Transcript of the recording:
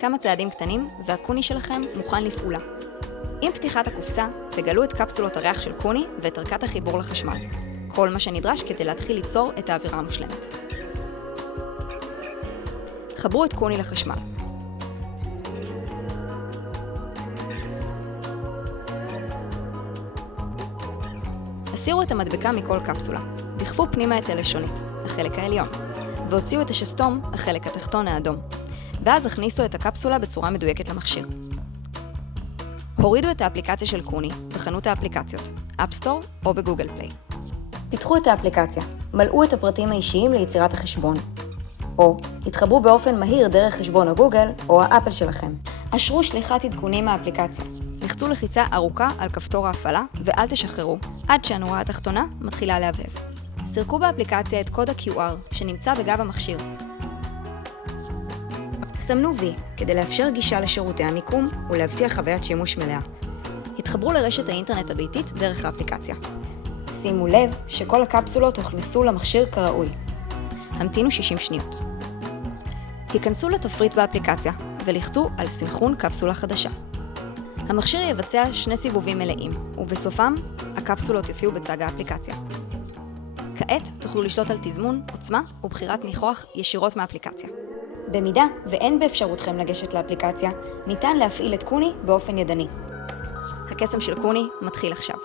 כמה צעדים קטנים והקוני שלכם מוכן לפעולה. עם פתיחת הקופסה, תגלו את קפסולות הריח של קוני ואת ערכת החיבור לחשמל. כל מה שנדרש כדי להתחיל ליצור את האווירה המושלמת. חברו את קוני לחשמל. הסירו את המדבקה מכל קפסולה. דחפו פנימה את הלשונית, החלק העליון, והוציאו את השסתום, החלק התחתון האדום. ואז הכניסו את הקפסולה בצורה מדויקת למכשיר. הורידו את האפליקציה של קוני בחנות האפליקציות, אפסטור או בגוגל פליי. פיתחו את האפליקציה, מלאו את הפרטים האישיים ליצירת החשבון. או התחברו באופן מהיר דרך חשבון הגוגל או האפל שלכם. אשרו שליחת עדכונים מהאפליקציה. לחצו לחיצה ארוכה על כפתור ההפעלה ואל תשחררו, עד שהנורה התחתונה מתחילה להבהב. סרקו באפליקציה את קוד ה-QR שנמצא בגב המכשיר. סמנו V כדי לאפשר גישה לשירותי המיקום ולהבטיח חוויית שימוש מלאה. התחברו לרשת האינטרנט הביתית דרך האפליקציה. שימו לב שכל הקפסולות הוכנסו למכשיר כראוי. המתינו 60 שניות. היכנסו לתפריט באפליקציה ולחצו על סינכרון קפסולה חדשה. המכשיר יבצע 2 סיבובים מלאים, ובסופם הקפסולות יופיעו בצג האפליקציה. כעת תוכלו לשלוט על תזמון, עוצמה ובחירת ניחוח ישירות מהאפליקציה. במידה ואין באפשרותכם לגשת לאפליקציה, ניתן להפעיל את קוני באופן ידני. הקסם של קוני מתחיל עכשיו.